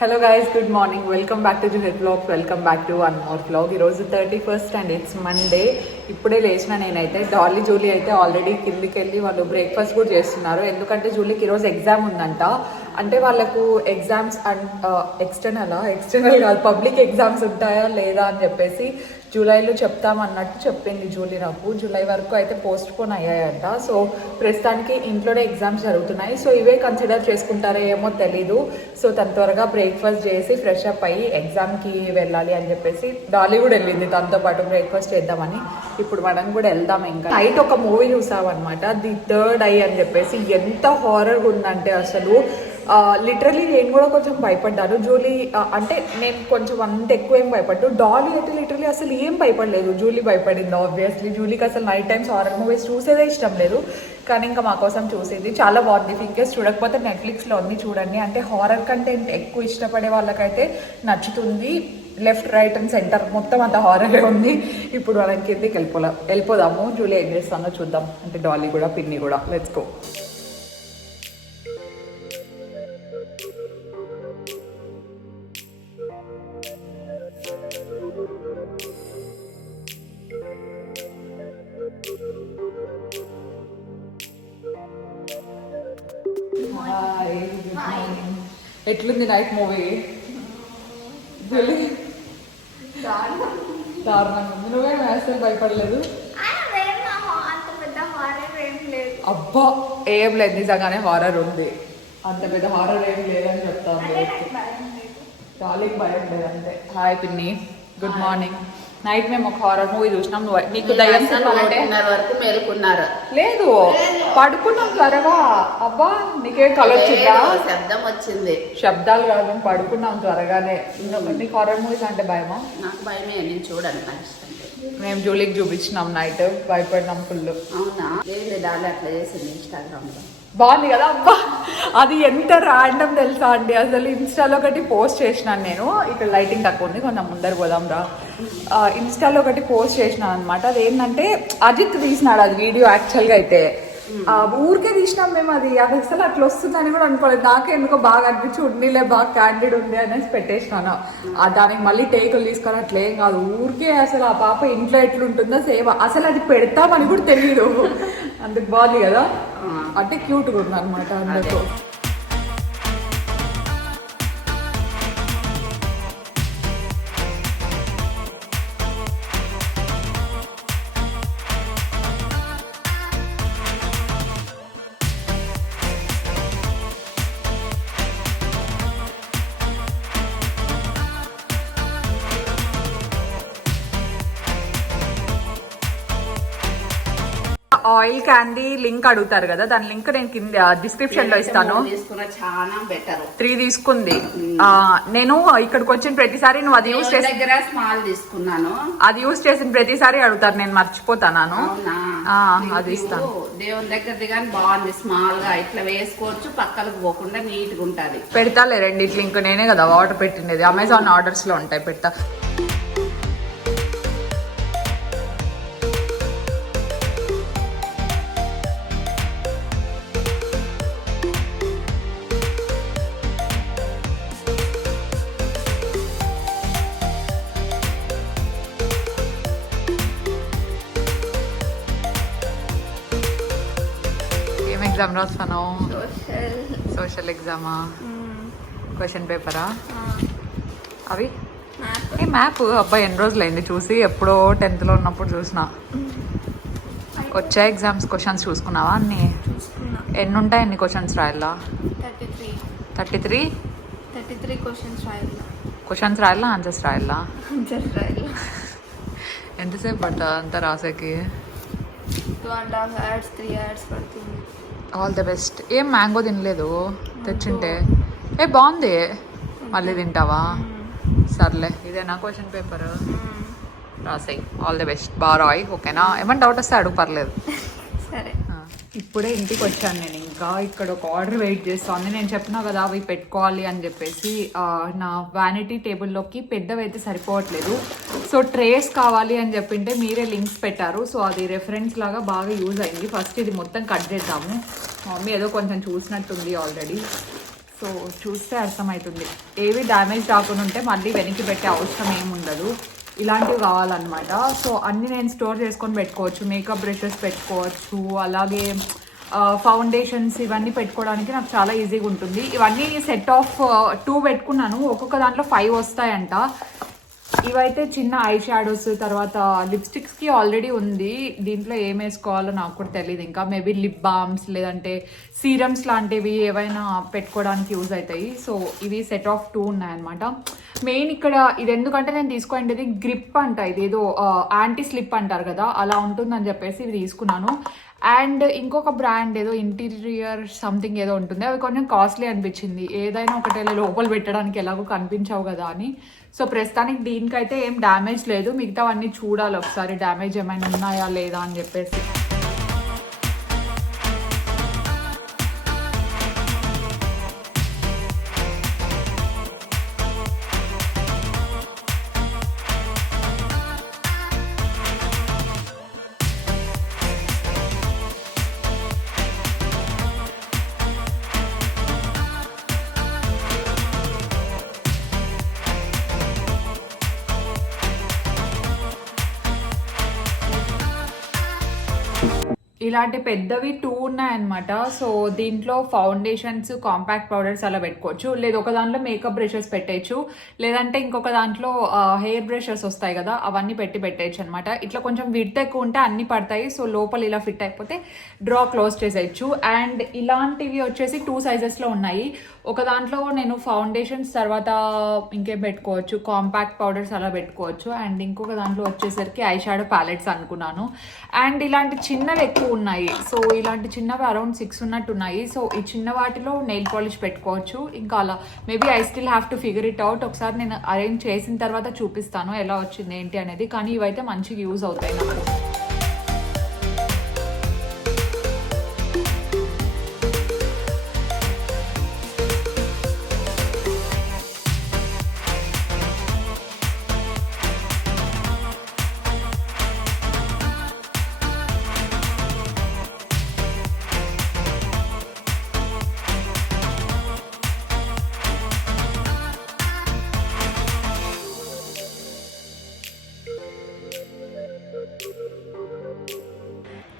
Hello guys, good morning. Welcome back to జుహెడ్ blog. Welcome back to one more blog. ఈరోజు 31st and it's Monday. ఇప్పుడే లేచిన నేనైతే. Dolly Julie అయితే already కిందికి వెళ్ళి వాళ్ళు బ్రేక్ఫాస్ట్ కూడా చేస్తున్నారు. ఎందుకంటే జూలీకి ఈరోజు ఎగ్జామ్ ఉందంట. అంటే వాళ్ళకు ఎగ్జామ్స్ అండ్ ఎక్స్టర్నల్ కాదు, పబ్లిక్ ఎగ్జామ్స్ ఉంటాయా లేదా అని చెప్పేసి జూలైలో చెప్తామన్నట్టు చెప్పింది జూలీ నాకు. జూలై వరకు అయితే పోస్ట్ పోన్ అయ్యాయంట. సో ప్రస్తుతానికి ఇంట్లోనే ఎగ్జామ్స్ జరుగుతున్నాయి. సో ఇవే కన్సిడర్ చేసుకుంటారో ఏమో తెలీదు. సో తను త్వరగా బ్రేక్ఫాస్ట్ చేసి ఫ్రెష్ అప్ అయ్యి ఎగ్జామ్కి వెళ్ళాలి అని చెప్పేసి డాలీ కూడా వెళ్ళింది తనతో పాటు బ్రేక్ఫాస్ట్ చేద్దామని. ఇప్పుడు మనం కూడా వెళ్దాం. ఇంకా నైట్ ఒక మూవీ చూసామన్నమాట, ది థర్డ్ ఐ అని చెప్పేసి. ఎంత హారర్గా ఉందంటే అసలు లిటరలీ నేను కూడా కొంచెం భయపడ్డాను. జూలీ అంటే నేను కొంచెం అంత ఎక్కువ ఏం భయపడ్డాను. డాలీ అయితే లిటరలీ అసలు ఏం భయపడలేదు. జూలీ భయపడింది ఆబ్వియస్లీ. జూలీకి అసలు నైట్ టైమ్స్ హారర్ మూవీస్ చూసేదే ఇష్టం లేదు, కానీ ఇంకా మా కోసం చూసేది. చాలా బాగుంది. ఇన్కేస్ చూడకపోతే నెట్ఫ్లిక్స్లో ఉంది, చూడండి. అంటే హారర్ కంటెంట్ ఎక్కువ ఇష్టపడే వాళ్ళకైతే నచ్చుతుంది. లెఫ్ట్, రైట్ అండ్ సెంటర్ మొత్తం అంత హారరే ఉంది. ఇప్పుడు మనం కిందకి వెళ్ళిపోదాము. జూలీ ఏం చేస్తానో చూద్దాం. అంటే డాలీ కూడా, పిన్ని కూడా. Let's go. ఎట్లుంది నైట్ మూవీ? దారుణంగా ఉంది. నువ్వేం అసలు భయపడలేదు? అబ్బా ఏం లేదు, నిజంగానే హారర్ ఉంది. అంత పెద్ద హారర్ ఏం లేదని చెప్తాను. చాలా భయం లేదంటే. హాయ్ పిన్ని, గుడ్ మార్నింగ్. నైట్ మేము ఒక హారర్ మూవీ చూసినాం. నీకు దయ్యం వరకు మేలుకున్నారు? లేదు, పడుకున్నాం త్వరగా. అబ్బా నీకేం కలొచ్చిందా? శబ్దం వచ్చింది. శబ్దాలు కాదు, పడుకున్నాం త్వరగానే. నీకు హారర్ మూవీస్ అంటే భయమా? నాకు భయమే, నేను చూడను. మేము జూలీకి చూపించినాం నైట్, భయపడినాం ఫుల్. అవునా? లేదు, డాలీ అట్లా చేసింది ఇన్స్టాగ్రామ్ లో. బాగుంది కదా? అబ్బా అది ఎంత ర్యాండమ్ తెలుసా అండి. అసలు ఇన్స్టాలో ఒకటి పోస్ట్ చేసినాను నేను. ఇక్కడ లైటింగ్ తక్కువ ఉంది, కొంచెం ముందర పోదాం రా. ఇన్స్టాలో ఒకటి పోస్ట్ చేసినాను అనమాట. అది ఏంటంటే అజిత్ తీసినాడు అది వీడియో. యాక్చువల్గా అయితే ఊరికే తీసినాం మేము. అది అసలు అట్లా వస్తుందని కూడా అనుకోలేదు. నాకే ఎందుకో బాగా అనిపించి ఉన్నీలే, బాగా క్యాండిడ్ ఉంది అనేసి పెట్టేసినాను. దానికి మళ్ళీ టేకులు తీసుకొని అట్లేం కాదు. ఊరికే అసలు ఆ పాప ఇంట్లో ఎట్లుంటుందో సేమ్ అసలు అది పెడతామని కూడా తెలియదు. అందుకు బాగుంది కదా, అంటే క్యూట్గా ఉంది అనమాట. అందుకు ఆయిల్ క్యాండీ లింక్ అడుగుతారు కదా, దాని లింక్ నేను కింద డిస్క్రిప్షన్ లో ఇస్తాను. 3 తీసుకుంది. నేను ఇక్కడికి వచ్చిన ప్రతిసారి నువ్వు అది యూజ్ చేసి స్మాల్ తీసుకున్నాను. అది యూజ్ చేసిన ప్రతిసారి అడుగుతారు, నేను మర్చిపోతాను. అది ఇస్తాను. దేవుని దగ్గరది కానీ బాగుంది. స్మాల్ గా ఇట్లా వేసుకోవచ్చు, పక్కలకు పోకుండా నీట్ గా ఉంటది. పెడతాలే రెండిటి లింక్. నేనే కదా ఆర్డర్ పెట్టినది, అమెజాన్ ఆర్డర్స్ లో ఉంటాయి, పెడతా. ఎగ్జామ్ రాస్తాను. సోషల్ ఎగ్జామా? క్వశ్చన్ పేపరా అవి? ఏ మ్యాప్? అబ్బాయి ఎన్ని రోజులైంది చూసి. ఎప్పుడో 10th లో ఉన్నప్పుడు చూసిన. వచ్చే ఎగ్జామ్స్ క్వశ్చన్స్ చూసుకున్నావా అన్ని? ఎన్ని ఉంటాయి? ఎన్ని క్వశ్చన్స్ రాయాలా? 33 క్వశ్చన్స్ రాయాలా? ఆన్సర్స్ రాయాలా? ఎంతసేపు పడుతుంది అంతా రాసేకి? 2.5 hours 3 hours పడుతుంది. All the best. ఏం మ్యాంగో తినలేదు తెచ్చింటే? ఏ బాగుంది, మళ్ళీ తింటావా? సర్లే, ఇదేనా క్వశ్చన్ పేపర్? రాసాయి. ఆల్ ద బెస్ట్, బాగా రాయి. ఓకేనా? ఏమైనా డౌట్ వస్తే అడుగు, పర్లేదు. సరే. ఇప్పుడే ఇంటికి వచ్చాను నేను. ఇంకా ఇక్కడ ఒక ఆర్డర్ వెయిట్ చేస్తాను. నేను చెప్పినా కదా అవి పెట్టుకోవాలి అని చెప్పేసి. నా వ్యానిటీ టేబుల్లోకి పెద్దవి అయితే సరిపోవట్లేదు. సో ట్రేస్ కావాలి అని చెప్పింటే మీరే లింక్స్ పెట్టారు. సో అది రెఫరెన్స్ లాగా బాగా యూజ్ అయింది. ఫస్ట్ ఇది మొత్తం కట్ చేద్దాము. మమ్మీ ఏదో కొంచెం చూసినట్టుంది ఆల్రెడీ. సో చూస్తే అర్థమవుతుంది. ఏవి డ్యామేజ్ రాకుండా ఉంటే మళ్ళీ వెనక్కి పెట్టే అవసరం ఏమి ఉండదు. ఇలాంటివి కావాలన్నమాట. సో అన్నీ నేను స్టోర్ చేసుకొని పెట్టుకోవచ్చు. మేకప్ బ్రషెస్ పెట్టుకోవచ్చు, అలాగే ఫౌండేషన్స్ ఇవన్నీ పెట్టుకోవడానికి నాకు చాలా ఈజీగా ఉంటుంది. ఇవన్నీ సెట్ ఆఫ్ 2 పెట్టుకున్నాను. ఒక్కొక్క దాంట్లో 5 వస్తాయంట. ఇవైతే చిన్న ఐ షాడోస్, తర్వాత లిప్స్టిక్స్కి ఆల్రెడీ ఉంది. దీంట్లో ఏం వేసుకోవాలో నాకు కూడా తెలియదు. ఇంకా మేబీ లిప్ బామ్స్ లేదంటే సీరమ్స్ లాంటివి ఏవైనా పెట్టుకోవడానికి యూజ్ అవుతాయి. సో ఇవి సెట్ ఆఫ్ 2 ఉన్నాయన్నమాట. మెయిన్ ఇక్కడ ఇది ఎందుకంటే నేను తీసుకోండి గ్రిప్ అంట, ఇది ఏదో యాంటీ స్లిప్ అంటారు కదా, అలా ఉంటుందని చెప్పేసి ఇవి తీసుకున్నాను. అండ్ ఇంకొక బ్రాండ్ ఏదో ఇంటీరియర్ సంథింగ్ ఏదో ఉంటుంది, అవి కొంచెం కాస్ట్లీ అనిపించింది. ఏదైనా ఒకటే లోపల పెట్టడానికి ఎలాగో కనిపించావు కదా అని. సో ప్రస్తుతానికి దీనికైతే ఏం డ్యామేజ్ లేదు. మిగతావన్నీ చూడాలి ఒకసారి డ్యామేజ్ ఏమైనా ఉన్నాయా లేదా అని చెప్పేసి. ఇలాంటి పెద్దవి 2 ఉన్నాయన్నమాట. సో దీంట్లో ఫౌండేషన్స్, కాంపాక్ట్ పౌడర్స్ అలా పెట్టుకోవచ్చు. లేదు ఒక దాంట్లో మేకప్ బ్రషెస్ పెట్టేయచ్చు, లేదంటే ఇంకొక దాంట్లో హెయిర్ బ్రషెస్ వస్తాయి కదా, అవన్నీ పెట్టేయచ్చు అనమాట. ఇట్లా కొంచెం విడ్త్ ఎక్కువ ఉంటే అన్ని పడతాయి. సో లోపల ఇలా ఫిట్ అయిపోతే డ్రా క్లోజ్ చేసేయచ్చు. అండ్ ఇలాంటివి వచ్చేసి 2 సైజెస్లో ఉన్నాయి. ఒక దాంట్లో నేను ఫౌండేషన్స్, తర్వాత ఇంకేం పెట్టుకోవచ్చు, కాంపాక్ట్ పౌడర్స్ అలా పెట్టుకోవచ్చు. అండ్ ఇంకొక దాంట్లో వచ్చేసరికి ఐ షాడో ప్యాలెట్స్ అనుకున్నాను. అండ్ ఇలాంటి చిన్నవి ఎక్కువ ఉన్నాయి. సో ఇలాంటి చిన్నవి అరౌండ్ 6 ఉన్నట్టు ఉన్నాయి. సో ఈ చిన్న వాటిలో నెయిల్ పాలిష్ పెట్టుకోవచ్చు. ఇంకా అలా maybe I still have to figure it out. ఒకసారి నేను అరేంజ్ చేసిన తర్వాత చూపిస్తాను ఎలా వచ్చింది ఏంటి అనేది. కానీ ఇవైతే మంచిగా యూజ్ అవుతాయి నాకు.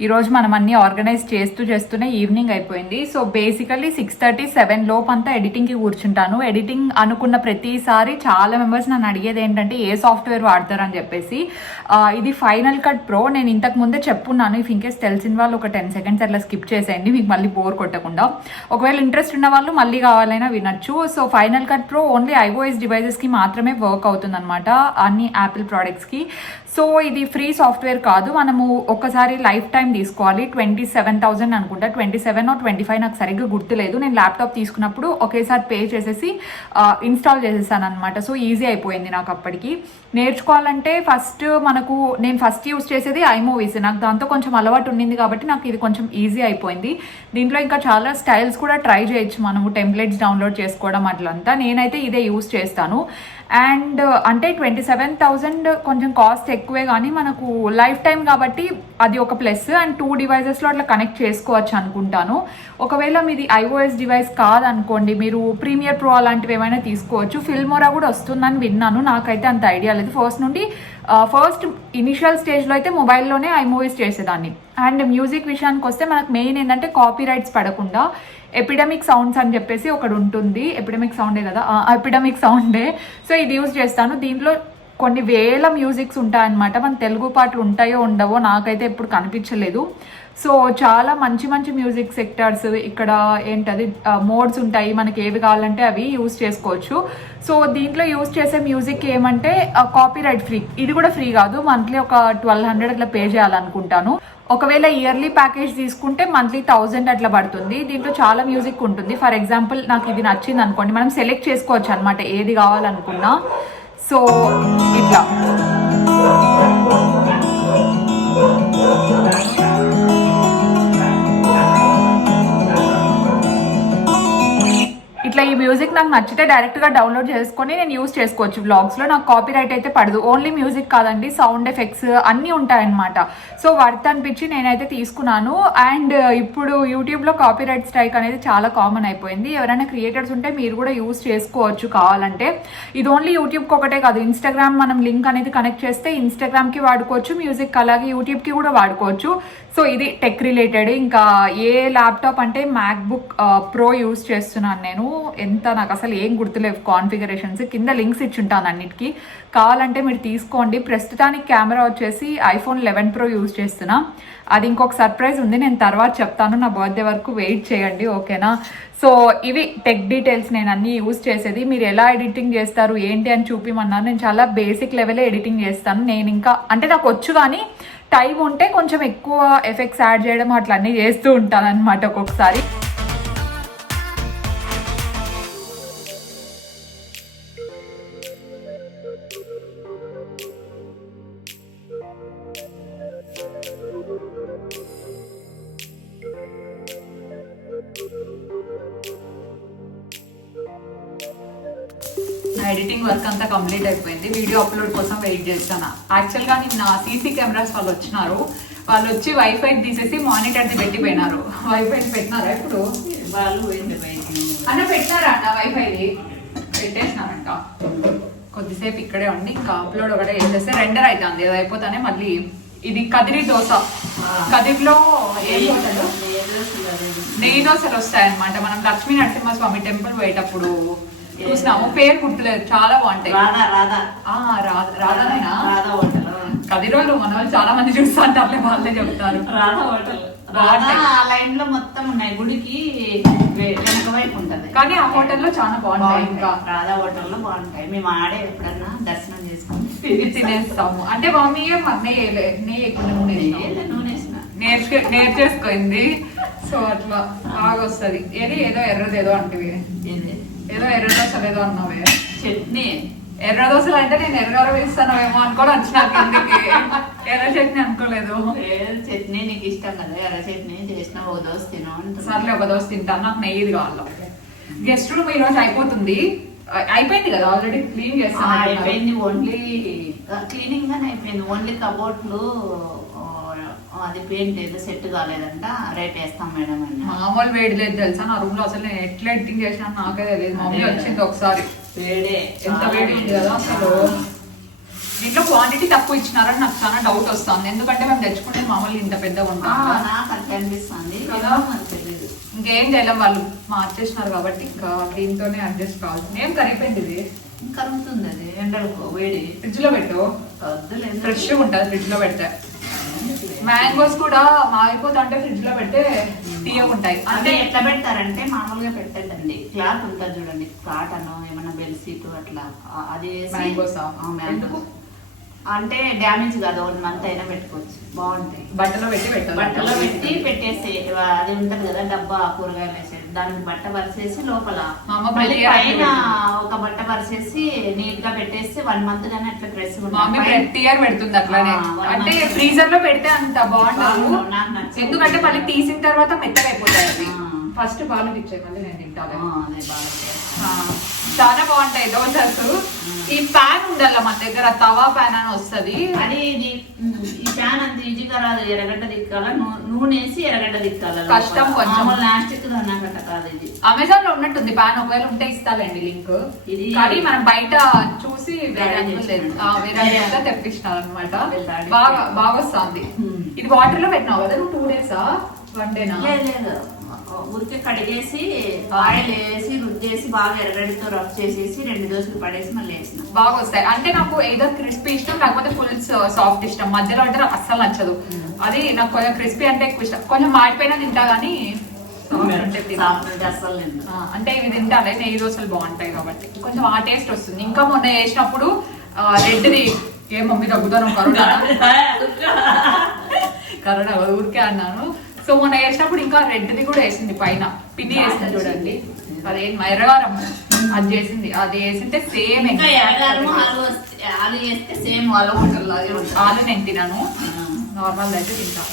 ఈరోజు మనం అన్ని ఆర్గనైజ్ చేస్తూనే ఈవినింగ్ అయిపోయింది. సో బేసికల్లీ 6:30, 7 లోపు అంతా ఎడిటింగ్కి కూర్చుంటాను. ఎడిటింగ్ అనుకున్న ప్రతిసారి చాలా మెంబర్స్ నన్ను అడిగేది ఏంటంటే ఏ సాఫ్ట్వేర్ వాడతారని చెప్పేసి. ఇది ఫైనల్ కట్ ప్రో. నేను ఇంతకు ముందే చెప్పున్నాను. ఇఫ్ ఇన్కేస్ తెలిసిన వాళ్ళు ఒక 10 సెకండ్స్ అట్లా స్కిప్ చేసేయండి, మీకు మళ్ళీ బోర్ కొట్టకుండా. ఒకవేళ ఇంట్రెస్ట్ ఉన్న వాళ్ళు మళ్ళీ కావాలైనా వినొచ్చు. So final cut pro only iOS డివైజెస్కి మాత్రమే వర్క్ అవుతుంది అనమాట, అన్ని యాపిల్ ప్రోడక్ట్స్కి. సో ఇది ఫ్రీ సాఫ్ట్వేర్ కాదు, మనము ఒక్కసారి లైఫ్ టైం తీసుకోవాలి. 27,000 అనుకుంటా, 27 or 25 నాకు సరిగ్గా గుర్తులేదు. నేను ల్యాప్టాప్ తీసుకున్నప్పుడు ఒకేసారి పే చేసేసి ఇన్స్టాల్ చేసేసాను అనమాట. సో ఈజీ అయిపోయింది నాకు అప్పటికి. నేర్చుకోవాలంటే నేను ఫస్ట్ యూస్ చేసేది iMovies. నాకు దాంతో కొంచెం అలవాటు ఉండింది కాబట్టి నాకు ఇది కొంచెం ఈజీ అయిపోయింది. దీంట్లో ఇంకా చాలా స్టైల్స్ కూడా ట్రై చేయొచ్చు మనము, టెంప్లెట్స్ డౌన్లోడ్ చేసుకోవడం అట్లంతా. నేనైతే ఇదే యూస్ చేస్తాను. అండ్ అంటే 27,000 కొంచెం కాస్ట్ ఎక్కువే, కానీ మనకు లైఫ్ టైం కాబట్టి అది ఒక ప్లస్. అండ్ 2 డివైజెస్లో అట్లా కనెక్ట్ చేసుకోవచ్చు అనుకుంటాను. ఒకవేళ మీది iOS డివైస్ కాదనుకోండి, మీరు ప్రీమియర్ ప్రో అలాంటివి ఏమైనా తీసుకోవచ్చు. ఫిల్మోరా కూడా వస్తుందని విన్నాను, నాకైతే అంత ఐడియా లేదు. ఫస్ట్ ఇనిషియల్ స్టేజ్లో అయితే మొబైల్లోనే iMovies చేసేదాన్ని. అండ్ మ్యూజిక్ విషయానికి వస్తే మనకు మెయిన్ ఏంటంటే కాపీ రైట్స్ పడకుండా ఎపిడమిక్ సౌండ్స్ అని చెప్పేసి ఒకటి ఉంటుంది. ఎపిడమిక్ సౌండే కదా, ఎపిడమిక్ సౌండే. సో ఇది యూజ్ చేస్తాను. దీంట్లో కొన్ని వేల మ్యూజిక్స్ ఉంటాయన్నమాట. మన తెలుగు పాటలు ఉంటాయో ఉండవో నాకైతే ఎప్పుడు కనిపించలేదు. సో చాలా మంచి మంచి మ్యూజిక్ సెక్టర్స్ ఇక్కడ ఏంటది మోడ్స్ ఉంటాయి, మనకి ఏవి కావాలంటే అవి యూజ్ చేసుకోవచ్చు. సో దీంట్లో యూజ్ చేసే మ్యూజిక్ ఏమంటే కాపీ రైట్ ఫ్రీ. ఇది కూడా ఫ్రీ కాదు, మంత్లీ ఒక 1200 అట్లా పే చేయాలనుకుంటాను. ఒకవేళ ఇయర్లీ ప్యాకేజ్ తీసుకుంటే మంత్లీ 1000 అట్లా పడుతుంది. దీంట్లో చాలా మ్యూజిక్ ఉంటుంది. ఫర్ ఎగ్జాంపుల్ నాకు ఇది నచ్చింది అనుకోండి, మనం సెలెక్ట్ చేసుకోవచ్చు అనమాట ఏది కావాలనుకున్నా. సో ఇట్లా ఇట్లా ఈ మ్యూజిక్ నాకు నచ్చితే డైరెక్ట్ గా డౌన్లోడ్ చేసుకొని నేను యూస్ చేసుకోవచ్చు వ్లాగ్స్ లో. నాకు కాపీ రైట్ అయితే పడదు. ఓన్లీ మ్యూజిక్ కాదండి, సౌండ్ ఎఫెక్ట్స్ అన్ని ఉంటాయన్నమాట. సో వర్త్ అనిపించి నేనైతే తీసుకున్నాను. అండ్ ఇప్పుడు యూట్యూబ్ లో కాపీ రైట్ స్ట్రైక్ అనేది చాలా కామన్ అయిపోయింది. ఎవరైనా క్రియేటర్స్ ఉంటే మీరు కూడా యూస్ చేసుకోవచ్చు కావాలంటే. ఇది ఓన్లీ యూట్యూబ్కి ఒకటే కాదు, ఇన్స్టాగ్రామ్ మనం లింక్ అనేది కనెక్ట్ చేస్తే ఇన్స్టాగ్రామ్కి వాడుకోవచ్చు, మ్యూజిక్ అలాగే యూట్యూబ్కి కూడా వాడుకోవచ్చు. సో ఇది టెక్ రిలేటెడ్. ఇంకా ఏ ల్యాప్టాప్ అంటే మ్యాక్బుక్ ప్రో యూస్ చేస్తున్నాను నేను. నాకు అసలు ఏం గుర్తులేవు కాన్ఫిగరేషన్స్, కింద లింక్స్ ఇచ్చుంటాను అన్నిటికీ, కావాలంటే మీరు తీసుకోండి. ప్రస్తుతానికి కెమెరా వచ్చేసి ఐఫోన్ 11 Pro యూస్ చేస్తున్నా. అది ఇంకొక సర్ప్రైజ్ ఉంది, నేను తర్వాత చెప్తాను. నా బర్త్డే వరకు వెయిట్ చేయండి, ఓకేనా? సో ఇవి టెక్ డీటెయిల్స్ నేను అన్ని యూజ్ చేసేది. మీరు ఎలా ఎడిటింగ్ చేస్తారు ఏంటి అని చూపిమన్నారు. నేను చాలా బేసిక్ లెవెలే ఎడిటింగ్ చేస్తాను. నేను ఇంకా అంటే నాకు వచ్చు, కానీ టైం ఉంటే కొంచెం ఎక్కువ ఎఫెక్ట్స్ యాడ్ చేయడం అట్లా అన్నీ చేస్తూ ఉంటాను అనమాట ఒక్కొక్కసారి. ఎడిటింగ్ వర్క్ అంతా కంప్లీట్ అయిపోయింది. వీడియో అప్లోడ్ కోసం వెయిట్ చేస్తాను. యాక్చువల్గా నిన్న సీసీ కెమెరాస్ వాళ్ళు వచ్చినారు. వాళ్ళు వచ్చి వైఫై తీసేసి మానిటర్ది పెట్టిపోయినారు. వైఫై పెట్టినారా ఇప్పుడు? వాళ్ళు అన్న పెట్టినారా అన్న? వైఫైది పెట్టేసినారంట. కొద్దిసేపు ఇక్కడే ఉండి ఇంకా అప్లోడ్ ఒకటే చేసేస్తే రెండర్ అవుతుంది. అది అయిపోతానే మళ్ళీ ఇది కదిరి దోశ. కదిరిలో నెయ్యి దోశలు వస్తాయన్నమాట. మనం లక్ష్మీ నరసింహస్వామి టెంపుల్ పోయేటప్పుడు చూసినాము, పేరు గుర్తులేదు, చాలా బాగుంటాయి. రాధానేనా? కదిరోలు మన వాళ్ళు చాలా మంది చూస్తా అంటారులే, వాళ్ళే చెప్తారు. రాధా హోటల్, రాధా లైన్ లో మొత్తం ఉన్నాయి. గుడికి వెనక వైపు ఉంటది, కానీ ఆ హోటల్లో చాలా బాగుంటాయి. ఇంకా రాధా హోటల్లో బాగుంటాయి. మేము ఆడే ఎప్పుడన్నా దర్శనం చేసుకుని తినేస్తాము. అంటే మమ్మీ నేర్చేసుకుంది. సో అట్లా బాగా వస్తుంది. ఏదో ఎర్రదేదో అంటే ఏదో ఎర్ర దోశలు ఏదో అన్నావే, చట్నీ. ఎర్ర దోశలు అంటే నేను ఎర్రగర వేస్తానేమో అనుకోని వచ్చిన కిందికి. ఎర్ర చట్నీ అనుకోలేదు. చట్నీ నీకు ఇష్టం కదా, ఎర్ర చట్నీ చేసిన ఒక దోశ తిను. సర్లే ఒక దోశ తింటాను, నాకు నెయ్యి కావాలి. గెస్ట్ రూమ్ ఈ రోజు అయిపోతుంది. అయిపోయింది కదా ఆల్రెడీ, క్లీన్ చేస్తాను. అయిపోయింది, ఓన్లీ క్లీనింగ్ గానే అయిపోయింది. ఓన్లీ కబోర్డ్లు అది పెయింట్ ఏదో సెట్ కాలేదంట, రేపు వేస్తాం మేడం అని. మామూలు వేడి లేదు తెలుసా నా రూమ్ లో. అసలు నేను ఎట్లా ఎడిటింగ్ చేసినా నాకే తెలియదు. మమ్మీ వచ్చింది ఒకసారి, వేడే ఎంత వేడి ఉంది కదా అసలు. దీంట్లో క్వాంటిటీ తక్కువ ఇచ్చినారని నాకు చాలా డౌట్ వస్తుంది. ఎందుకంటే మేము తెచ్చుకుంటే మామూలు ఇంత పెద్దగా ఉంటాం. నాకు అట్లా అనిపిస్తుంది, తెలియదు. ఇంకేం చేయలేం, వాళ్ళు మార్చేసినారు కాబట్టి ఇంకా దీంతోనే అడ్జస్ట్ కావాల్సింది. ఏం కరిగిపోయింది ఇది, కరుగుతుంది అది ఎండలకు. వేడి ఫ్రిడ్జ్ లో పెట్టు, ఫ్రెష్ ఉంటుంది ఫ్రిడ్జ్ లో పెడితే. మ్యాంగోస్ కూడా మాగిపోతా అంటే ఫ్రిడ్జ్ లో పెడితే తీయకుంటాయి. అంటే ఎట్లా పెడతారంటే మామూలుగా పెట్టద్దండి, క్లాత్ ఉంటుంది చూడండి, కాటన్ ఏమన్నా బెల్సీట్ అట్లా అది మ్యాంగోస్ అంటే డ్యామేజ్ కాదు, 1 month అయినా పెట్టుకోవచ్చు, బాగుంటాయి. బట్టలో పెట్టి పెట్టాలి. బట్టలో పెట్టి పెట్టేసి అది ఉంటది కదా డబ్బా, కూరగాయలు వేసేది, దానికి బట్ట పరిచేసి లోపల పైన ఒక బట్ట పరిచేసి నీట్ గా పెట్టేసి 1 month గానే అట్లా ప్రెస్ ప్రతి ఇయర్ పెడుతుంది అట్లానే. అంటే ఫ్రీజర్ లో పెడితే అంత బాగుండదు, ఎందుకంటే మళ్ళీ తీసిన తర్వాత మెత్తగా అయిపోతాయి అవి. ఫస్ట్ బాగా ఇచ్చాయి, మళ్ళీ నేను తింటాను. చాలా బాగుంటాయి దోశలు. ఈ ప్యాన్ ఉండాల మన దగ్గర, తవా ప్యాన్ అని వస్తుంది. అది ఈ ప్యాన్ అంత ఈజీగా రాదు, ఎర్రగడ్డ దిక్కాల, నూనె వేసి ఎర్రగడ్డ దిక్కాల, కష్టం కొంచెం. ప్లాస్టిక్ నాకట్ట కాదు ఇది. అమెజాన్ లో ఉన్నట్టుంది ప్యాన్, ఒకవేళ ఉంటే ఇస్తానండి లింక్. ఇది కానీ మనం బయట చూసి వేరే తెప్పించినారు అనమాట. బాగా వస్తుంది. ఇది వాటర్ లో పెట్టినావు కదా నువ్వు, 2 days 1 day? లేదు, ఊరికే కడిగేసి ఆయిల్ వేసి రుద్దేసి బాగా ఎర్రగడ్డతో రఫ్ చేసేసి 2 దోశలు పడేసి మళ్ళీ వేసిన బాగా వస్తాయి. అంటే నాకు ఏదో క్రిస్పీ ఇష్టం, లేకపోతే ఫుల్ సాఫ్ట్ ఇష్టం. మధ్యలో అంటే నాకు అస్సలు నచ్చదు. అది నాకు కొంచెం క్రిస్పీ అంటే ఎక్కువ ఇష్టం. కొంచెం మాడిపోయినా తింటా కానీ అస్సలు అంటే ఇవి తింటాలే, నెయ్యి దోశలు బాగుంటాయి కాబట్టి కొంచెం ఆ టేస్ట్ వస్తుంది. ఇంకా మొన్న వేసినప్పుడు రెడ్ది ఏ మమ్మీ తగ్గుతాను కరోనా ఊరికే అన్నాను. సో మొన్న వేసినప్పుడు ఇంకా రెడ్ది కూడా వేసింది, పైన పిన్ని వేసింది చూడండి, అదేం ఎర్రగారం అది చేసింది. అది వేసింటే సేమ్ ఆలు వేస్తే సేమ్ వాళ్ళ హోటల్ ఆలు నేను తిన్నాను, నార్మల్ అయితే తింటా.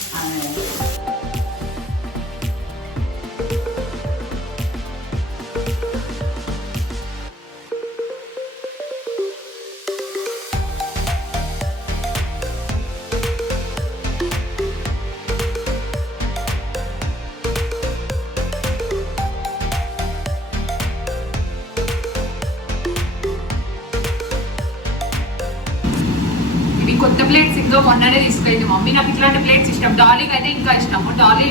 ఈ కొత్త ప్లేట్స్ ఇంకో మొన్ననే తీసుకెళ్ళింది మమ్మీ. నాకు ఇట్లాంటి ప్లేట్స్ ఇష్టం, డాలీకి అయితే ఇంకా ఇష్టము. డాలీ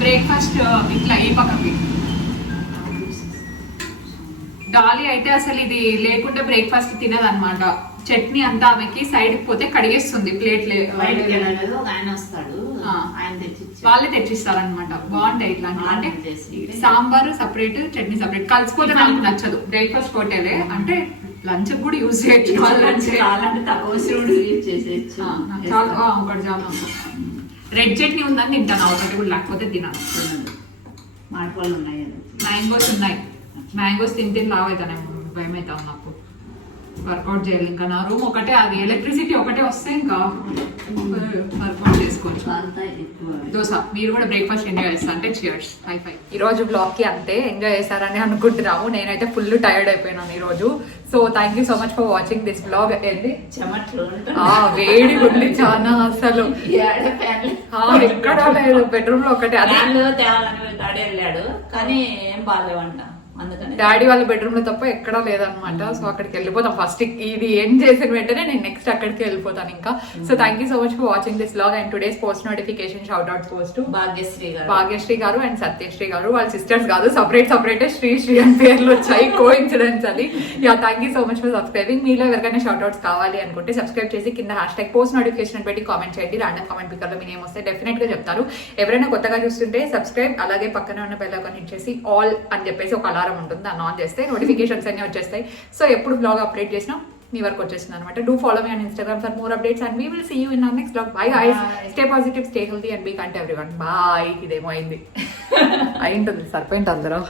బ్రేక్ఫాస్ట్ ఇట్లా ఈ పక్కకి. డాలీ అయితే అసలు ఇది లేకుంటే బ్రేక్ఫాస్ట్ తినదు అనమాట. చట్నీ అంతా ఆమెకి సైడ్ పోతే కడిగేస్తుంది ప్లేట్. బయటకి వెళ్ళలేదు, ఆయన వస్తాడు, ఆయన తెచ్చిచ్చాడు. వాళ్ళే తెచ్చిస్తారనమాట. బాగుంటాయి ఇట్లాంటి. అంటే సాంబారు సపరేట్, చట్నీ సపరేట్ కలిసిపోతే నాకు నచ్చదు. బ్రేక్ఫాస్ట్ హోటలే అంటే లంచ్ కూడా యూజ్ చేయొచ్చు. అలాంటి తక్కువ శివుడు యూజ్ చేసేయచ్చు. చాలా ఒకటి చాలా రెడ్ చట్నీ ఉందని తింటాను, ఒకటి కూడా లేకపోతే తినాను. మాటలు ఉన్నాయి, మ్యాంగోస్ ఉన్నాయి. మ్యాంగోస్ తింటే లావ్ అవుతానేమో భయం అవుతాను నాకు. వర్కౌట్ చేయాలి. ఇంకా నా రూమ్ ఒకటే, అది ఎలక్ట్రిసిటీ ఒకటే వస్తే ఇంకా వర్కౌట్ చేసుకోవచ్చు. దోశ. మీరు కూడా బ్రేక్ఫాస్ట్ ఎంజాయ్ చేస్తారు అంటే చియర్స్. హై ఫై. ఈ రోజు బ్లాగ్ కి అంతే, ఎంజాయ్ చేస్తారని అనుకుంటున్నాము. నేనైతే ఫుల్ టైర్డ్ అయిపోయినాను ఈ రోజు. So thank you so much for watching this blog. ఏంది చెమట్లు వేడి ఉంది చాలా అసలు. ఎక్కడ లేదు, బెడ్రూమ్ లో ఒకటే. అదే తేవాలని తాడే వెళ్ళాడు కానీ ఏం బాగాలేవంట, అందుకని డాడీ వాళ్ళ బెడ్రూమ్ లో తప్ప ఎక్కడా లేదనమాట. సో అక్కడికి వెళ్ళిపోతాం ఫస్ట్. ఇది ఏం చేసిన వెంటనే నేను నెక్స్ట్ అక్కడికి వెళ్ళిపోతాను ఇంకా. So thank you so much for watching this vlog. And today's post notification shout out post Bhagyashree గారు అండ్ సత్యశ్రీ గారు. వాళ్ళ సిస్టర్స్ కాదు, సపరేట్ శ్రీ అని పేర్లు వచ్చాయి. కోఇన్సిడెన్స్ అది. Yeah, thank you so much for subscribing. మీలో ఎవరికైనా షౌట్ అవుట్స్ కావాలి అనుకుంటే సబ్స్క్రైబ్ చేసి కింద హ్యాష్ పోస్ట్ నోటిఫికేషన్ పెట్టి కామెంట్ చేయండి. రాండమ్ కామెంట్ పికర్ లో మీ నేమ్ వస్తే డెఫినెట్ గా చెప్తారు. ఎవరైనా కొత్తగా చూస్తుంటే సబ్స్క్రైబ్, అలాగే పక్కన ఉన్న బెల్ ఐకాన్ హిట్ చేసి ఆల్ అని చెప్పేసి ఒక అలారం ఉంటుంది, దాన్ని ఆన్ చేస్తే నోటిఫికేషన్స్ అన్ని వచ్చేస్తాయి. సో ఎప్పుడు బ్లాగ్ అప్డేట్ చేసినా మీ వరకు వచ్చేస్తుంది అనమాట. Do follow me on Instagram for more updates and we will see you in our next blog. Bye guys, stay positive, stay healthy and be kind to everyone. Bye. ఇదేమో అయింది అయింటుంది, సరిపోయింది అందరూ.